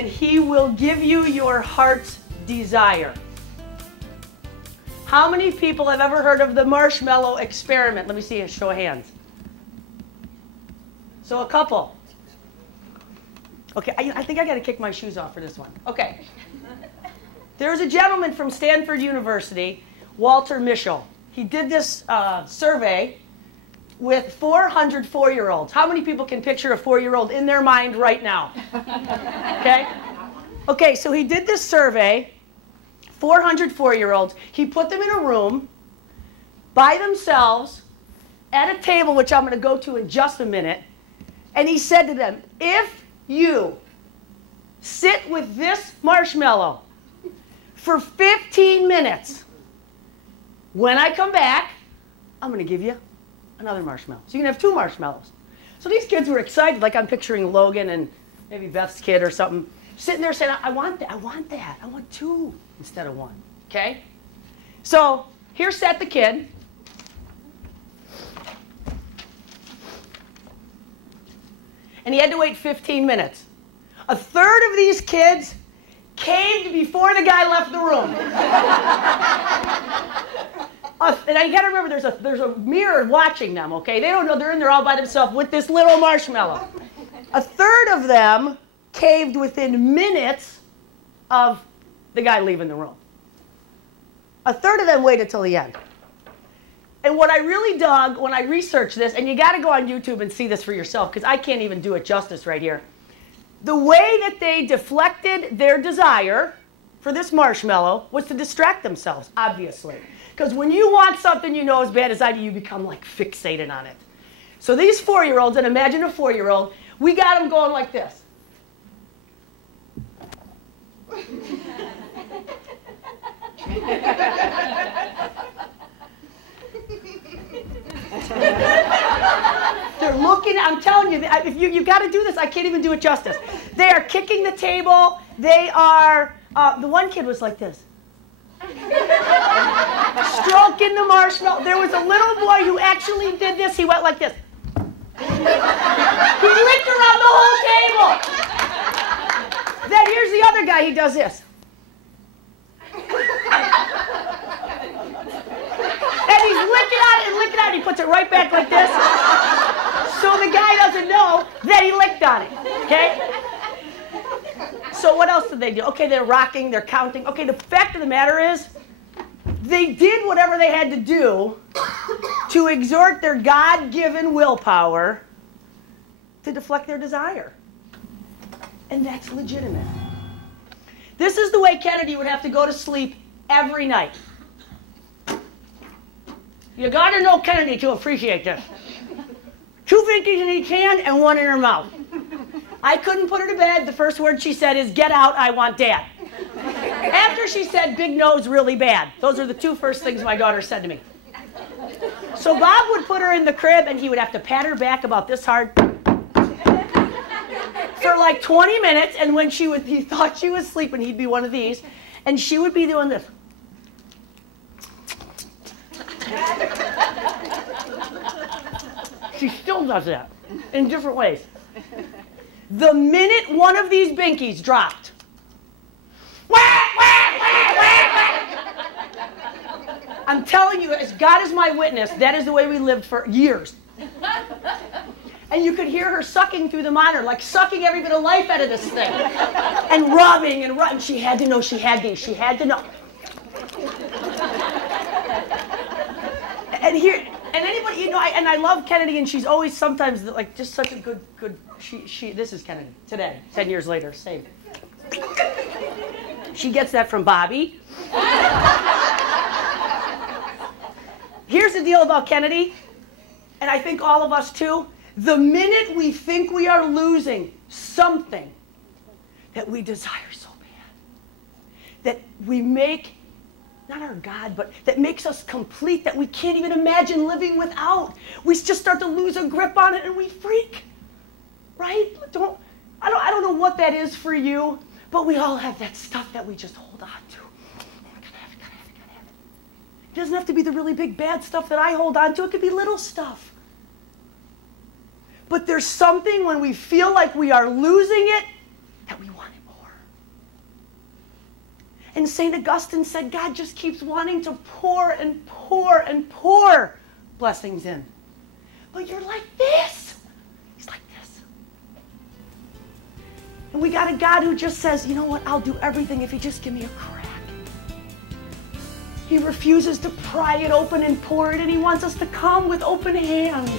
and he will give you your heart's desire. How many people have ever heard of the marshmallow experiment? Let me see a show of hands. So a couple. Okay, I think I got to kick my shoes off for this one. Okay. There's a gentleman from Stanford University, Walter Mischel. He did this survey with 400 4-year-olds. How many people can picture a 4-year-old in their mind right now? Okay? Okay, so he did this survey, 400 4-year-olds. He put them in a room by themselves at a table, which I'm going to go to in just a minute. And he said to them, if you sit with this marshmallow for 15 minutes, when I come back, I'm going to give you another marshmallow. So you can have 2 marshmallows. So these kids were excited, like I'm picturing Logan and maybe Beth's kid or something, sitting there saying, I want that, I want that, I want 2 instead of 1, okay? So here sat the kid. And he had to wait 15 minutes. A third of these kids caved before the guy left the room. And you got to remember, there's a mirror watching them, okay? They don't know they're in there all by themselves with this little marshmallow. A third of them caved within minutes of the guy leaving the room. A third of them waited till the end. And what I really dug when I researched this, and you got to go on YouTube and see this for yourself, because I can't even do it justice right here. The way that they deflected their desire for this marshmallow was to distract themselves, obviously. Because when you want something you know as bad as I do, you become like fixated on it. So these 4-year-olds, and imagine a 4-year-old, we got them going like this. They're looking, I'm telling you, if you've got to do this, I can't even do it justice. They are kicking the table. They are, the one kid was like this. Stroking the marshmallow. There was a little boy who actually did this. He went like this. He licked around the whole table. Then here's the other guy. He does this. And he's licking at it and licking at it. He puts it right back like this. So the guy doesn't know that he licked on it. Okay? So what else did they do? Okay, they're rocking, they're counting. Okay, the fact of the matter is, they did whatever they had to do to exert their God-given willpower to deflect their desire. And that's legitimate. This is the way Kennedy would have to go to sleep every night. You got to know Kennedy to appreciate this. 2 fingers in each hand and 1 in her mouth. I couldn't put her to bed. The first word she said is, "Get out, I want Dad." After she said, "Big nose, really bad." Those are the 2 first things my daughter said to me. So Bob would put her in the crib, and he would have to pat her back about this hard for like 20 minutes, and when he thought she was sleeping, he'd be one of these, and she would be doing this. She still does that in different ways. The minute one of these binkies dropped, I'm telling you, as God is my witness, that is the way we lived for years. And you could hear her sucking through the monitor, like sucking every bit of life out of this thing. And rubbing and rubbing. She had to know she had these. She had to know. And here, and anybody, you know, and I love Kennedy, and she's always sometimes like just such a good, this is Kennedy today, 10 years later, same. She gets that from Bobby. Here's the deal about Kennedy, and I think all of us too. The minute we think we are losing something that we desire so bad, that we make, not our God, but that makes us complete, that we can't even imagine living without, we just start to lose a grip on it and we freak, right? I don't know what that is for you, but we all have that stuff that we just hold on to. It doesn't have to be the really big bad stuff that I hold on to. It could be little stuff. But there's something when we feel like we are losing it that we want it more. And St. Augustine said God just keeps wanting to pour and pour and pour blessings in. But you're like this. He's like this. And we got a God who just says, you know what, I'll do everything if you just give me a crack. He refuses to pry it open and pour it, and he wants us to come with open hands.